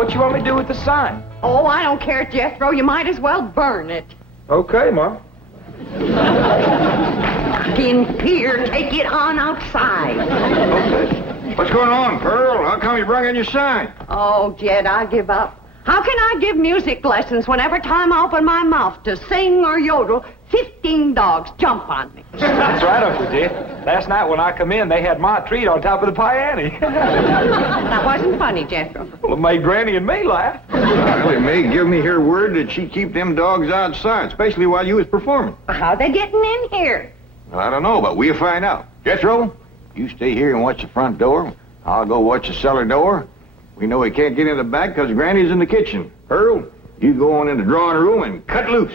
what you want me to do with the sign? Oh, I don't care, Jethro. You might as well burn it. Okay, Ma. In here, take it on outside. Okay. What's going on, Pearl? How come you brought in your sign? Oh, Jed, I give up. How can I give music lessons when every time I open my mouth to sing or yodel, 15 dogs jump on me? That's right, Uncle Jed. Last night when I come in, they had my treat on top of the piano. That wasn't funny, Jethro. Well, it made Granny and me laugh. Well, it may give me her word that she'd keep them dogs outside, especially while you was performing. How they getting in here? Well, I don't know, but we'll find out. Jethro, you stay here and watch the front door. I'll go watch the cellar door. We know he can't get in the back because Granny's in the kitchen. Pearl, you go on in the drawing room and cut loose.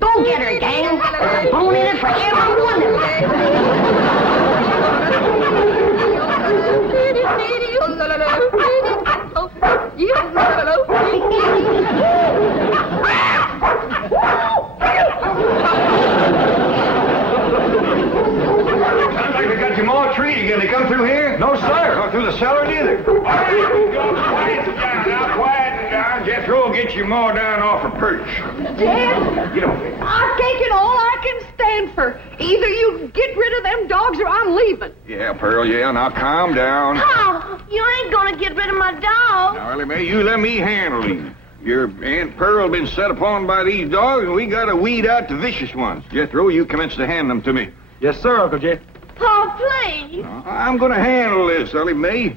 Go get her, gang. I'm phoning it for every one of Sounds like we got your more treat again. They come through here? No, sir. Or through the cellar, neither. All right, quiet down now, quiet down. Jethro will get you more down off her perch. Jed, Get over. I've taken all I can stand for. Either you get rid of them dogs or I'm leaving. Yeah, Pearl, yeah. Now calm down. Oh, you ain't gonna get rid of my dog. Now, Ellie Mae, you let me handle these. Your Aunt Pearl been set upon by these dogs, and we gotta weed out the vicious ones. Jethro, you commence to hand them to me. Yes, sir, Uncle Jed. Oh, please. I'm gonna handle this, Ellie Mae.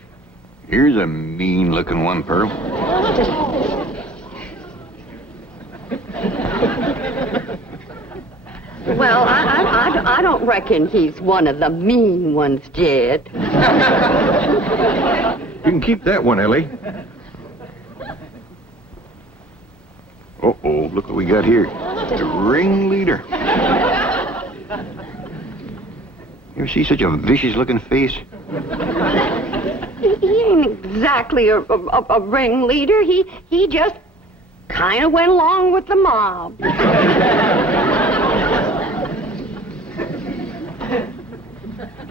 Here's a mean-looking one, Pearl. Well, I don't reckon he's one of the mean ones, Jed. You can keep that one, Ellie. Uh-oh, look what we got here. The ringleader. You ever see such a vicious-looking face? He ain't exactly a ringleader. He just kind of went along with the mob.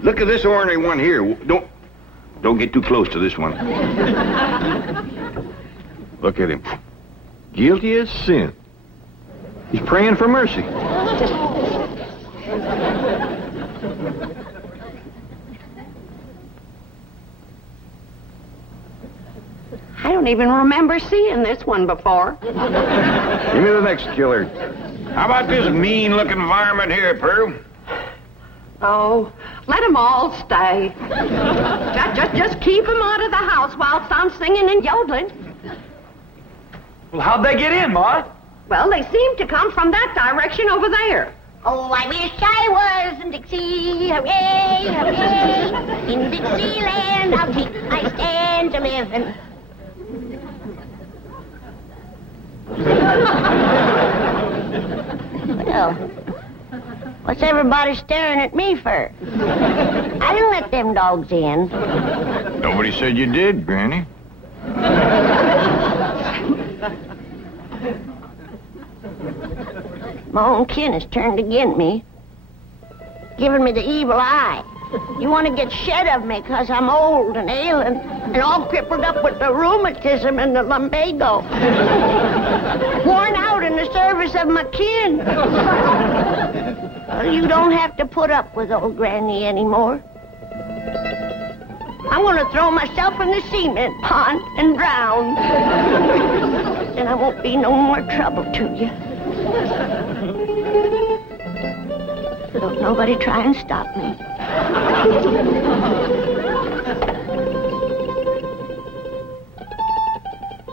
Look at this ornery one here. Don't get too close to this one. Look at him. Guilty as sin. He's praying for mercy. I don't even remember seeing this one before. Give me the next killer. How about this mean-looking varmint here, Pearl? Oh, let them all stay. Just keep them out of the house whilst I'm singing and yodeling. Well, how'd they get in, Ma? Well, they seem to come from that direction over there. Oh, I wish I was in Dixie, hooray, hooray. In Dixieland, I'll take my stand to living. Well, what's everybody staring at me for? I didn't let them dogs in. Nobody said you did, Granny. My own kin has turned against me, giving me the evil eye. You want to get shed of me because I'm old and ailing and all crippled up with the rheumatism and the lumbago. Worn out in the service of my kin. Well, you don't have to put up with old Granny anymore. I'm going to throw myself in the cement pond and drown. Then I won't be no more trouble to you. Don't nobody try and stop me.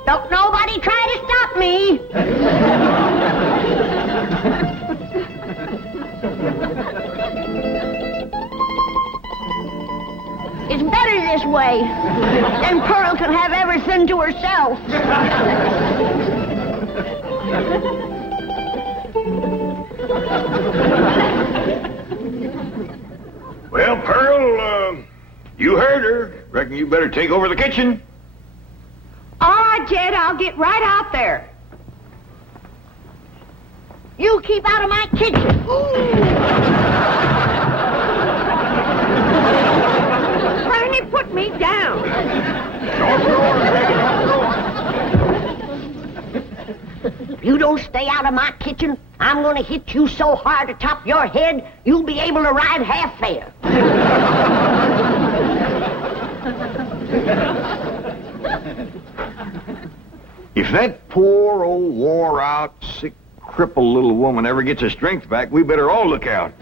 Don't nobody try to stop me. It's better this way. Then Pearl can have everything to herself. Well, Pearl, you heard her. Reckon you better take over the kitchen. All right, Jed, I'll get right out there. You keep out of my kitchen. Granny, put me down. If you don't stay out of my kitchen, I'm going to hit you so hard atop your head, you'll be able to ride half fare. If that poor old wore-out, sick, crippled little woman ever gets her strength back, we better all look out.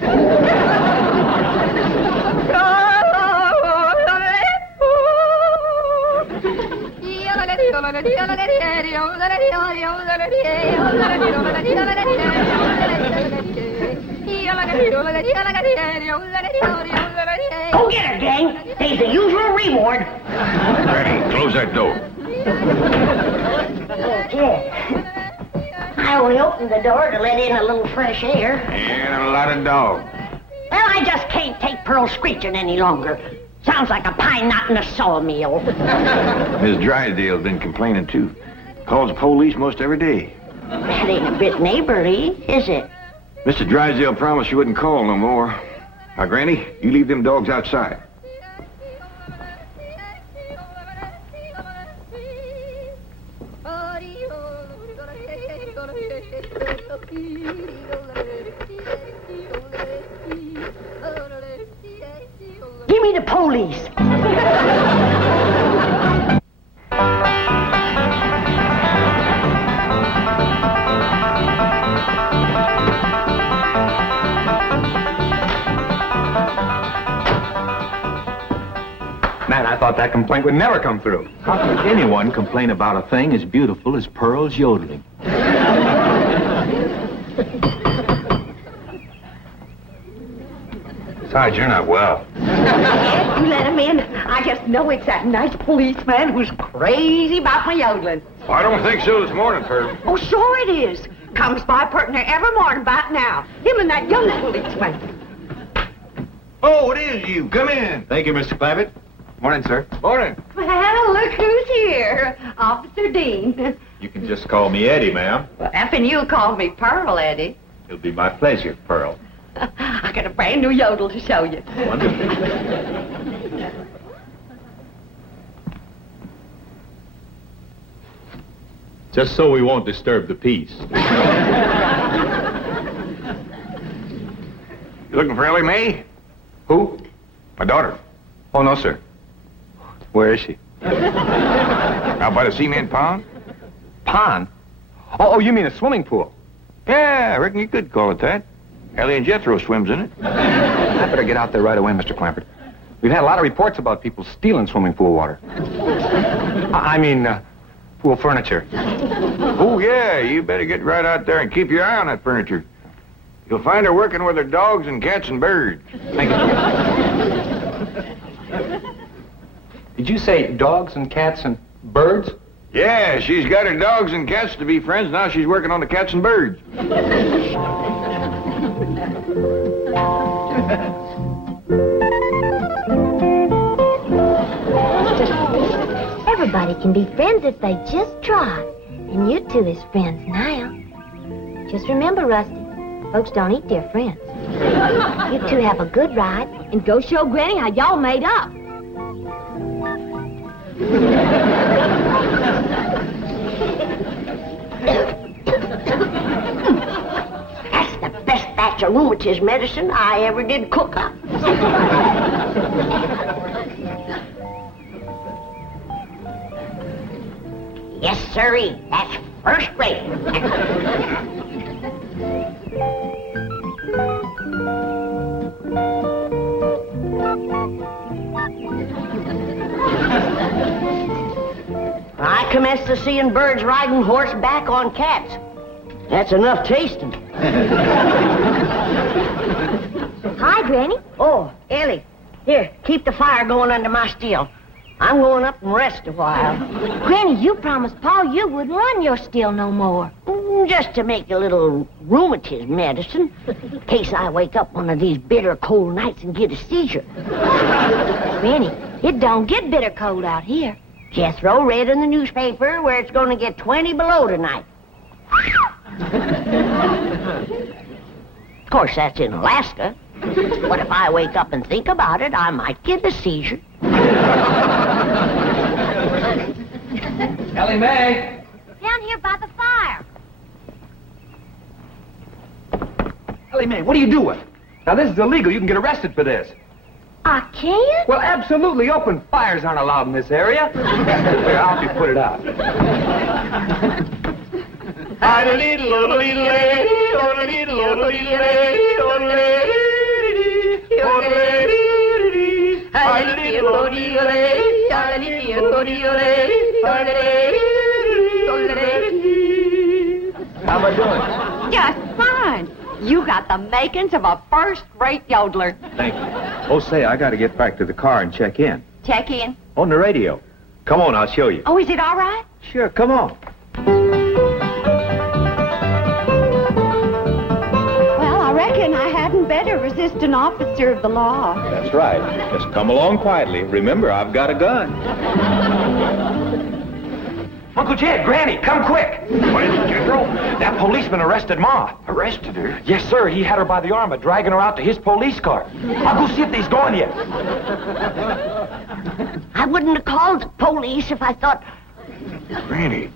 Go get her, gang. There's the usual reward. Granny, close that door. Okay. I only opened the door to let in a little fresh air. And a lot of dogs. Well, I just can't take Pearl screeching any longer. Sounds like a pine knot in a sawmill. Miss Drysdale's been complaining, too. Calls the police most every day. That ain't a bit neighborly, is it? Mr. Drysdale promised she wouldn't call no more. Now, Granny, you leave them dogs outside. Give me the police. Man, I thought that complaint would never come through. How could anyone complain about a thing as beautiful as Pearl's yodeling? Besides, you're not well. You let him in. I just know it's that nice policeman who's crazy about my yodeling. I don't think so this morning, Pearl. Oh, sure it is. Comes by putting her every morning about now. Him and that young policeman. Oh, it is you. Come in. Thank you, Mr. Clampett. Morning, sir. Morning. Well, look who's here. Officer Dean. You can just call me Eddie, ma'am. Well, effing you called me Pearl, Eddie. It'll be my pleasure, Pearl. I got a brand new yodel to show you. Wonderful. Just so we won't disturb the peace. You looking for Ellie Mae? Who? My daughter. Oh, no, sir. Where is she? Out by the cement pond? Pond? Oh, you mean a swimming pool? Yeah, I reckon you could call it that. Ellie and Jethro swims in it. I better get out there right away, Mr. Clampett. We've had a lot of reports about people stealing swimming pool water. I mean, pool furniture. Oh, yeah, you better get right out there and keep your eye on that furniture. You'll find her working with her dogs and cats and birds. Thank you. Did you say dogs and cats and birds? Yeah, she's got her dogs and cats to be friends. Now she's working on the cats and birds. Everybody can be friends if they just try. And you two is friends now. Just remember, Rusty, folks don't eat their friends. You two have a good ride and go show Granny how y'all made up. That's the best batch of rheumatism medicine I ever did cook up. Yes, sirree. That's first rate. I commenced to seeing birds riding horseback on cats. That's enough tasting. Hi, Granny. Oh, Ellie, here, keep the fire going under my steel. I'm going up and rest a while. Granny, you promised Paul you wouldn't run your still no more. Just to make a little rheumatism medicine, in case I wake up one of these bitter cold nights and get a seizure. Granny, it don't get bitter cold out here. Jethro read in the newspaper where it's going to get 20 below tonight. Of course, that's in Alaska. But if I wake up and think about it, I might get a seizure. Ellie Mae! Down here by the fire. Ellie Mae, what are you doing? Now, this is illegal. You can get arrested for this. I can't? Well, absolutely. Open fires aren't allowed in this area. Here, I'll help you put it out. I'm a little old lady, old little old lady, old lady, old lady. I'm a little old lady, old lady, old lady. How am I doing? Just fine. You got the makings of a first-rate yodeler. Thank you. Oh, say, I got to get back to the car and check in. Check in. On the radio. Come on, I'll show you. Oh, is it all right? Sure, come on. Well, I reckon I hadn't better resist an officer of the law. That's right. Just come along quietly. Remember, I've got a gun. Uncle Jed, Granny, come quick. What is it, General? That policeman arrested Ma. Arrested her? Yes, sir. He had her by the arm, but dragging her out to his police car. I'll go see if he's gone yet. I wouldn't have called the police if I thought... Granny,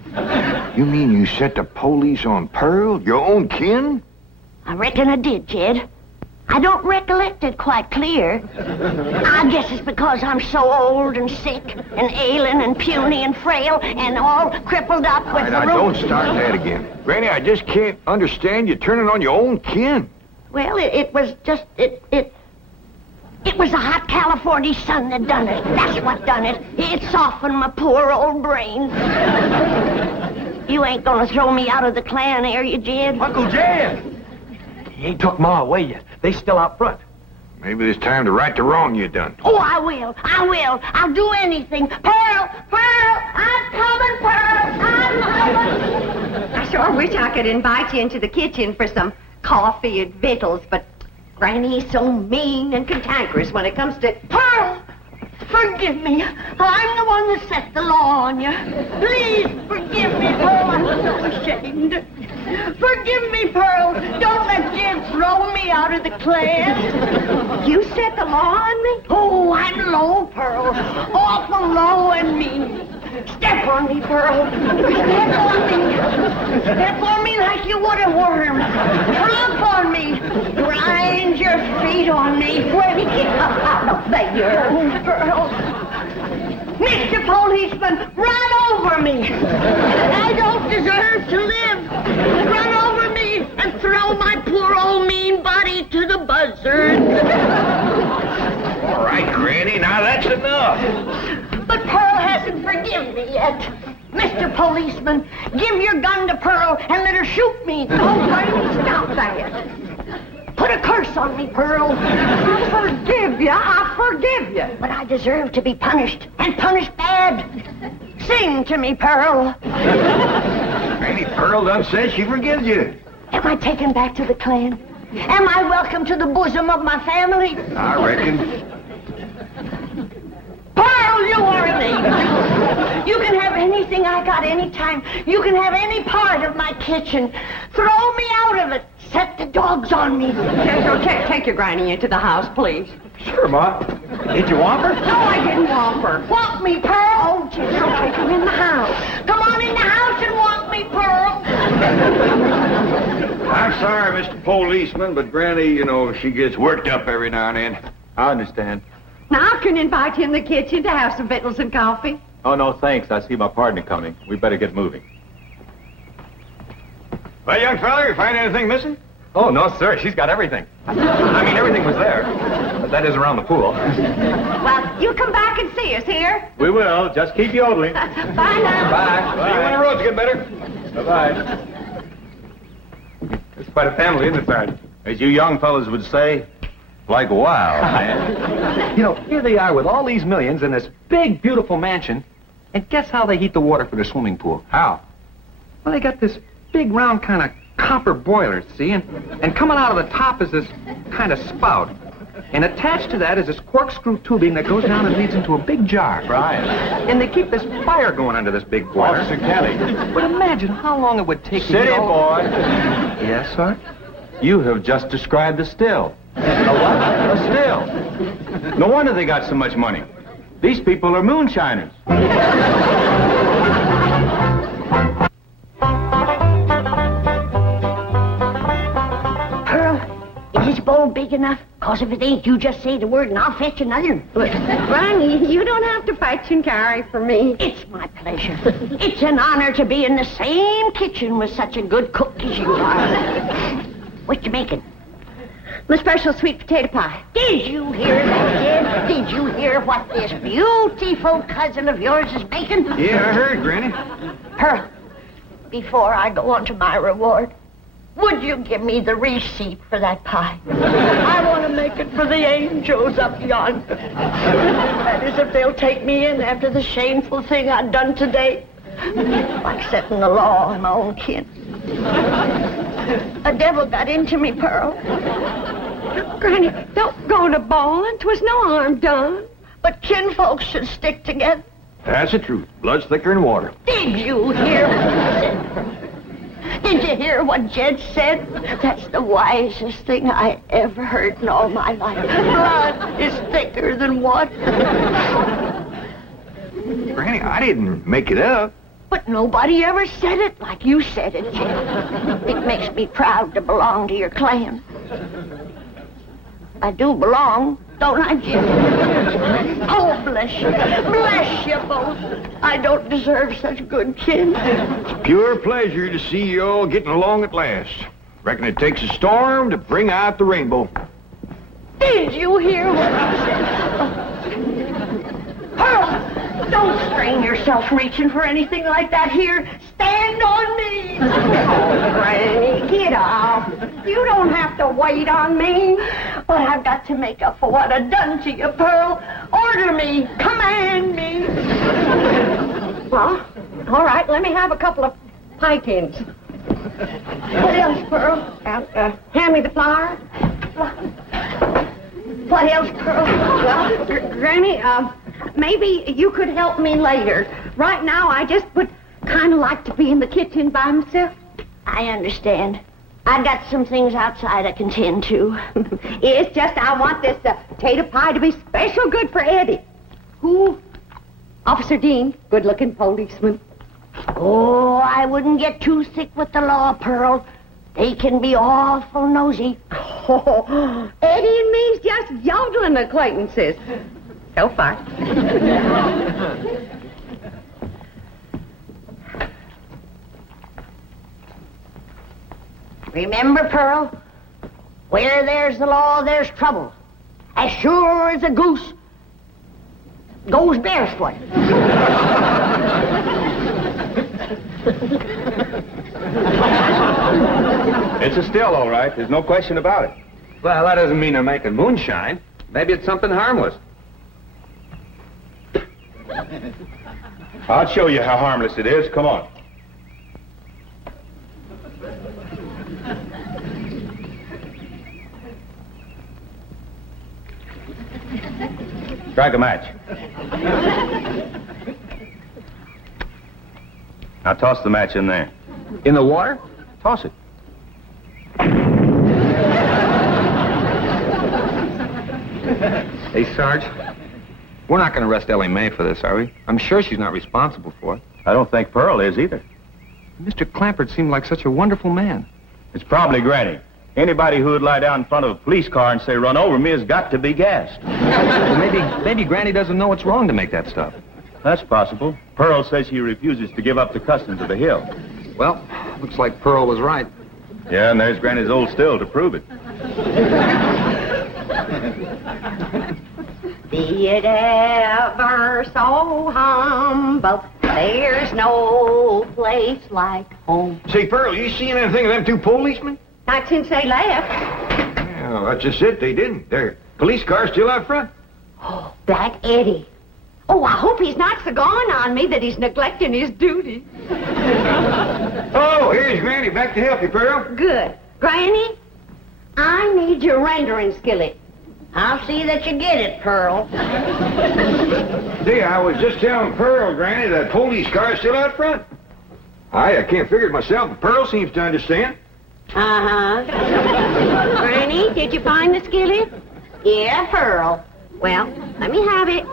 you mean you set the police on Pearl, your own kin? I reckon I did, Jed. I don't recollect it quite clear. I guess it's because I'm so old and sick and ailing and puny and frail and all crippled up with the Now, don't start that again. Granny, I just can't understand you turning on your own kin. Well, it was just... It was the hot California sun that done it. That's what done it. It softened my poor old brain. You ain't gonna throw me out of the clan, are you, Jed? Uncle Jed! He ain't took Ma away yet. They still out front. Maybe it's time to right the wrong you done. Oh, I will. I'll do anything. Pearl! I'm coming, Pearl! I'm coming! I sure wish I could invite you into the kitchen for some coffee and victuals, but Granny's so mean and cantankerous when it comes to... Pearl! Forgive me. I'm the one that set the law on you. Please forgive me, Pearl. I'm so ashamed. Forgive me, Pearl. Don't let Jed throw me out of the clan. You set the law on me? Oh, I'm low, Pearl. Awful low and mean. Step on me, Pearl. Step on me. Step on me like you would a worm. Tromp on me. Grind your feet on me. When you get out of there, Pearl. Mr. Policeman, run over me. I don't deserve to live. Run over me and throw my poor old mean body to the buzzards. All right, Granny, now that's enough. But Pearl hasn't forgiven me yet. Mr. Policeman, give your gun to Pearl and let her shoot me. Oh, Granny, stop that. Put a curse on me, Pearl. I forgive you. But I deserve to be punished, and punished bad. Sing to me, Pearl. Granny, Pearl done said she forgives you. Am I taken back to the clan? Am I welcome to the bosom of my family? I reckon. Pearl, you are an angel. You can have anything I got anytime. You can have any part of my kitchen. Throw me out of it. Set the dogs on me. Take your Granny into the house, please. Sure, Ma. Did you want her? No, I didn't want her. Want me, Pearl? Oh, Jethro, take her in the house. Come on in the house and want me, Pearl. I'm sorry, Mr. Policeman, but Granny, you know, she gets worked up every now and then. I understand. Now I can invite you in the kitchen to have some victuals and coffee. Oh, no, thanks. I see my partner coming. We better get moving. Well, young fella, you find anything missing? Oh, no, sir. She's got everything. I mean, everything was there. But that is around the pool. Well, you come back and see us here. We will. Just keep yodeling. Bye now. Bye. See you when the roads get better. Bye-bye. It's quite a family, isn't it, Sergeant? As you young fellas would say, like wow, man. You know, here they are with all these millions in this big, beautiful mansion. And guess how they heat the water for their swimming pool? How? Well, they got this big, round kind of copper boiler, see? And coming out of the top is this kind of spout. And attached to that is this corkscrew tubing that goes down and leads into a big jar. Right. And they keep this fire going under this big boiler. Officer Kelly. But imagine how long it would take to City get all... boy. Yes, sir? You have just described a still. A what? A still. No wonder they got so much money. These people are moonshiners. Pearl, is this bowl big enough? Cause if it ain't, you just say the word and I'll fetch another. Granny, you don't have to fetch and carry for me. It's my pleasure. It's an honor to be in the same kitchen with such a good cook as you are. What you making? My special sweet potato pie. Did you hear that, Jed? Did you hear what this beautiful cousin of yours is making? Yeah, I heard, Granny. Pearl, before I go on to my reward, would you give me the receipt for that pie? I want to make it for the angels up yonder. That is, if they'll take me in after the shameful thing I've done today. Like setting the law on my own kin. A devil got into me, Pearl. Granny, don't go to bowling. 'Twas no harm done. But kinfolks should stick together. That's the truth. Blood's thicker than water. Did you hear what he said? Did you hear what Jed said? That's the wisest thing I ever heard in all my life. Blood is thicker than water. Granny, I didn't make it up. But nobody ever said it like you said it, Jed. It makes me proud to belong to your clan. I do belong, don't I, Jed? Oh, bless you. Bless you both. I don't deserve such good kin. It's a pure pleasure to see you all getting along at last. Reckon it takes a storm to bring out the rainbow. Did you hear what I said? Pearl, don't strain yourself reaching for anything like that here. Stand on me. Oh, Granny, get off. You don't have to wait on me. But I've got to make up for what I've done to you, Pearl. Order me. Command me. Well, all right, let me have a couple of pie tins. What else, Pearl? Hand me the flour. What else, Pearl? Well, Granny, maybe you could help me later. Right now, I just would kind of like to be in the kitchen by myself. I understand. I got some things outside I can tend to. It's just I want this potato pie to be special good for Eddie. Who? Officer Dean, good-looking policeman. Oh, I wouldn't get too thick with the law, Pearl. They can be awful nosy. Oh, Eddie and me's just yodeling acquaintances. So far. Remember, Pearl, where there's the law, there's trouble. As sure as a goose goes barefoot. It's a still, all right. There's no question about it. Well, that doesn't mean they're making moonshine. Maybe it's something harmless. I'll show you how harmless it is. Come on. Strike a match. Now toss the match in there. In the water? Toss it. Hey, Sarge, we're not going to arrest Ellie Mae for this, are we? I'm sure she's not responsible for it. I don't think Pearl is either. Mr. Clampert seemed like such a wonderful man. It's probably Granny. Anybody who would lie down in front of a police car and say, run over me, has got to be gassed. Well, maybe Granny doesn't know it's wrong to make that stuff. That's possible. Pearl says she refuses to give up the customs of the hill. Well, looks like Pearl was right. Yeah, and there's Granny's old still to prove it. Be it ever so humble, there's no place like home. Say, Pearl, you seen anything of them two policemen? Not since they left. Yeah, that's just it. They didn't. They're Police car still out front? Oh, Black Eddie. Oh, I hope he's not so gone on me that he's neglecting his duty. Oh, here's Granny. Back to help you, Pearl. Good. Granny, I need your rendering skillet. I'll see that you get it, Pearl. See, I was just telling Pearl, Granny, that police car's still out front. I can't figure it myself, but Pearl seems to understand. Uh-huh. Granny, did you find the skillet? Yeah, Pearl. Well, let me have it.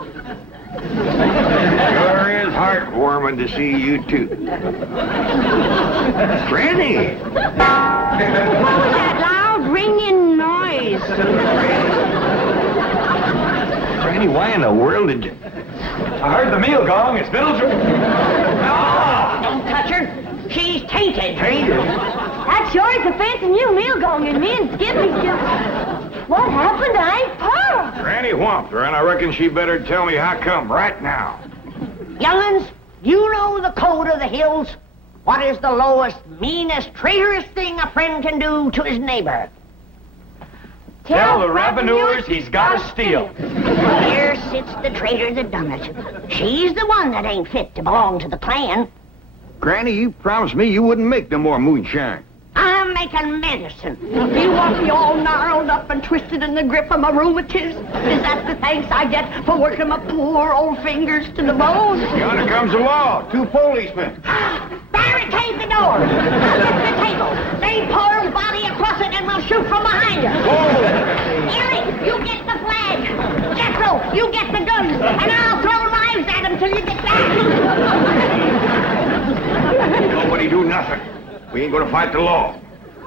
Sure is heartwarming to see you two. Granny! What was that loud ringing noise? Granny, why in the world did you... I heard the meal gong. It's Mildred. Don't touch her. She's tainted. That sure is a fancy new meal going, and me and Skippy still... What happened? I ain't Pearl. Granny whomped her, and I reckon she better tell me how come right now. Young'uns, you know the code of the hills. What is the lowest, meanest, traitorous thing a friend can do to his neighbor? Tell the revenuers he's got to steal. Here sits the traitor that done it. She's the one that ain't fit to belong to the clan. Granny, you promised me you wouldn't make no more moonshine. I'm making medicine. You want me all gnarled up and twisted in the grip of my rheumatism? Is that the thanks I get for working my poor old fingers to the bone? Yonder comes the law. 2 policemen. Barricade the door. Get the table. Lay Pearl's body across it and we'll shoot from behind her. Eric, you get the flag. Jethro, you get the guns. And I'll throw knives at him till you get back. Nobody do nothing. We ain't gonna fight the law.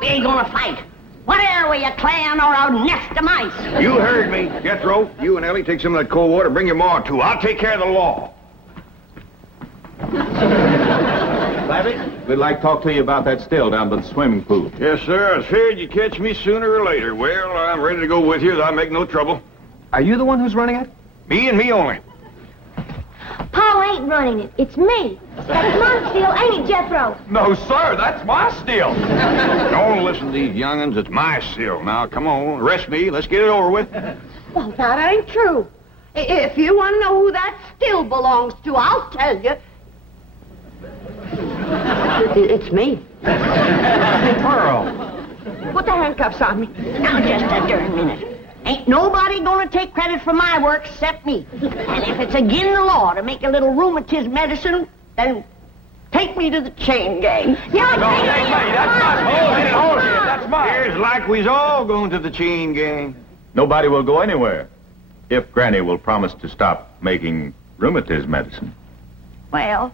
We ain't gonna fight. What are we, a clan or a nest of mice? You heard me. Jethro, you and Ellie take some of that cold water. Bring your ma, too. I'll take care of the law. Savvy, we'd like to talk to you about that still down by the swimming pool. Yes, sir. I figured you'd catch me sooner or later. Well, I'm ready to go with you. I'll make no trouble. Are you the one who's running it? Me and me only. Paul ain't running it. It's me. That's my still, ain't it, Jethro? No, sir, that's my still. Don't listen to these young'uns. It's my still. Now, come on. Arrest me. Let's get it over with. Well, that ain't true. If you want to know who that still belongs to, I'll tell you. It's me. Pearl. Put the handcuffs on me. Now, just a darn minute. Ain't nobody gonna take credit for my work except me. And if it's agin the law to make a little rheumatism medicine, then take me to the chain gang. Yeah, No, that ain't me. That's mine. Hold it. That's mine. Here's like we's all going to the chain gang. Nobody will go anywhere if Granny will promise to stop making rheumatism medicine. Well,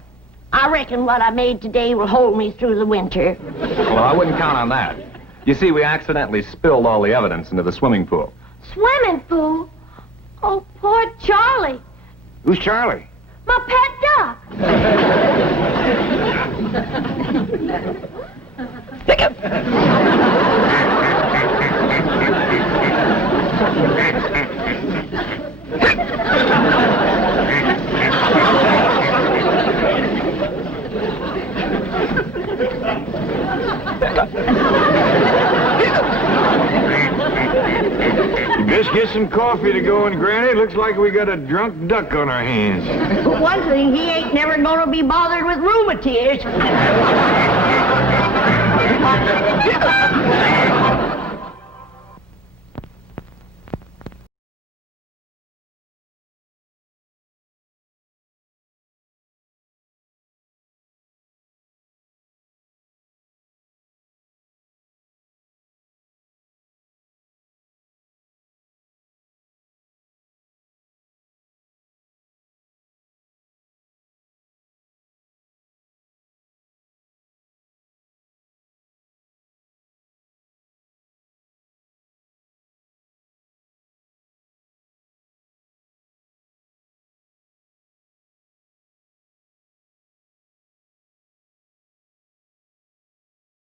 I reckon what I made today will hold me through the winter. Well, I wouldn't count on that. You see, we accidentally spilled all the evidence into the swimming pool. Swimming pool? Oh, poor Charlie. Who's Charlie? My pet duck. You best get some coffee to go in, Granny. Looks like we got a drunk duck on our hands. For one thing, he ain't never gonna be bothered with rheumatiz.